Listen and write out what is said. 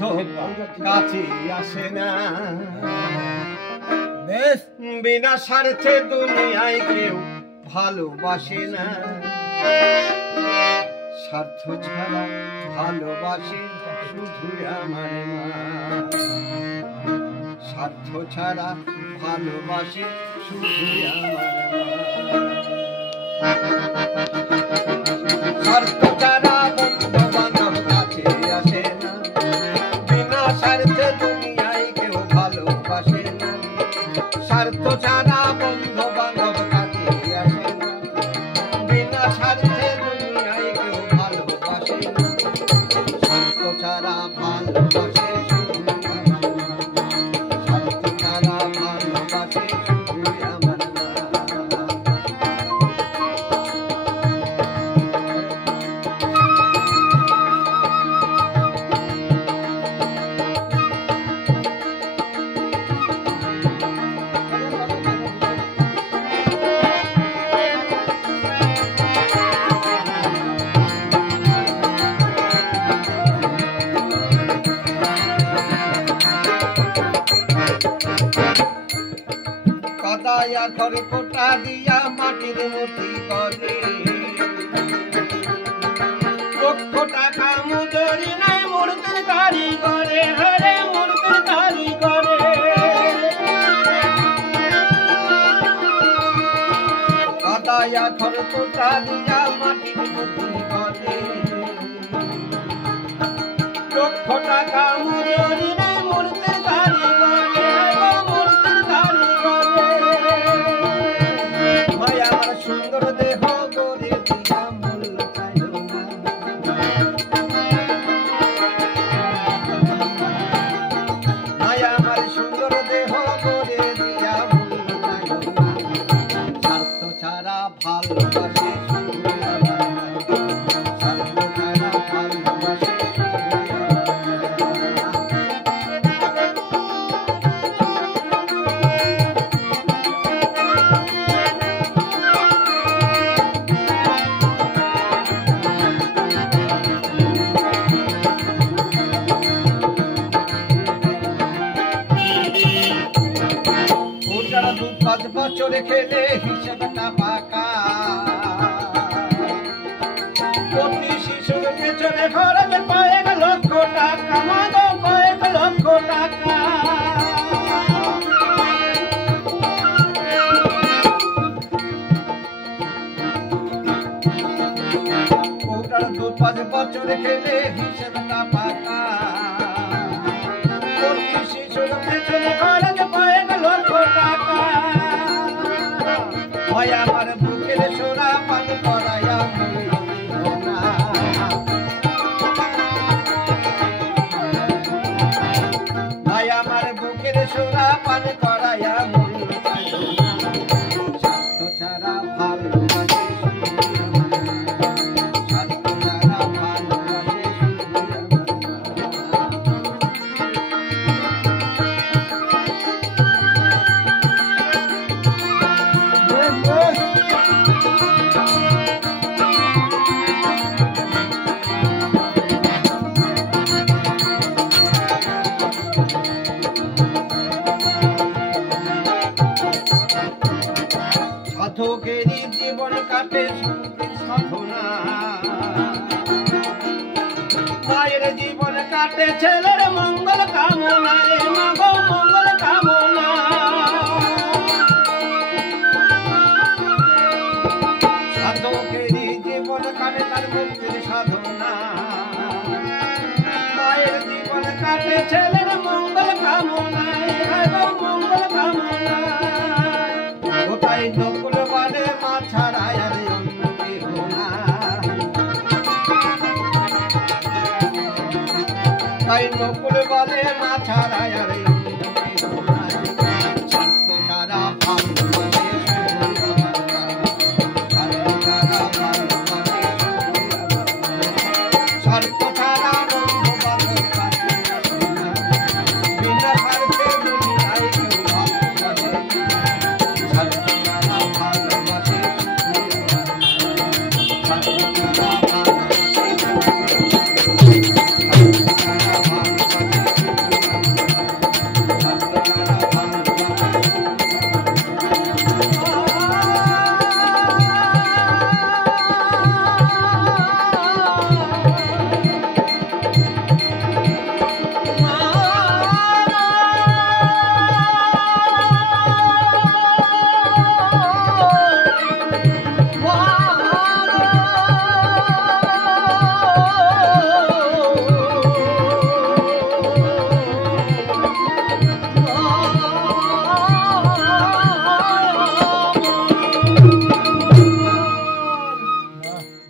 বান্ধব কাছে আসে না, বিনা স্বার্থে দুনিয়ায় কেউ ভালোবাসে না। স্বার্থ ছাড়া ভালোবাসে শুধু আমার মা, স্বার্থ ছাড়া ভালোবাসে শুধু আমার মা। স্বার্থ ছাড়া বন্ধু বান্ধব কাছে আসে না, বিনা স্বার্থে দুনিয়ায় কেউ ভালোবাসে না। স্বার্থ ছাড়া বন্ধু বান্ধব কাছে আসে না, বিনা স্বার্থে দুনিয়ায় কেউ ভালোবাসে না। স্বার্থ ছাড়া ভালোবাসে শুধু আমার মা, স্বার্থ ছাড়া ভালোবাসে শুধু আমার মা। কাদায়া ঘরে কোটা দিয়া মাটির মূর্তি করে, লক্ষ টাকা মজুরি নাই মূর্তির কারিগরে, হরে মূর্তির কারিগরে। কাদায়া ঘরে কোটা দিয়া মাটির মূর্তি করে, লক্ষ টাকা মজুরি নাই মূর্তির কারিগরে, মূর্তির কারিগরে। ভাই আমার সুন্দর দেহ গড়ে দিয়া মূল্য চাইল না, ভাই আমার সুন্দর দেহ গড়ে দিয়া মূল্য চাইল না। স্বার্থ ছাড়া ভালোবাসে শুধু আমার মা, স্বার্থ ছাড়া ভালোবাসে শুধু ওরা 2-5 বছরে খেলে হিসেবটা পাকা, প্রতি শিশুর পেছনে খরচ কয়েক লক্ষ টাকা, মাগো কয়েক লক্ষ টাকা। ওরা 2-5 বছরে খেলে হিসেবটা পাকা, প্রতি শিশুর পেছনে খরচ কয়েক লক্ষ টাকা। ভয় আমার বুকের সোনা পান করাইয়া মূল্য দিল না, ভয় আমার বুকের সোনা পান করাইয়া মূল্য দিল না। স্বার্থ ছাড়া ভালোবাসে শুধু আমার মা, স্বার্থ ছাড়া ভালোবাসে শুধু আমার সাধকেরই জীবন কাটে সুখের সাধনা, মায়ের জীবন কাটে ছেলের মঙ্গল কামনায়, মাগো মঙ্গল কামনা। সাধকেরই জীবন কাটে তার মুক্তির সাধনা, মায়ের জীবন কাটে ছেলের মঙ্গল কামনায়, মঙ্গল কামনায়। ওটাই নকুল বলে মা ছাড়া আর অন্য কেহ না, তাই নকুল বলে মা ছাড়া আর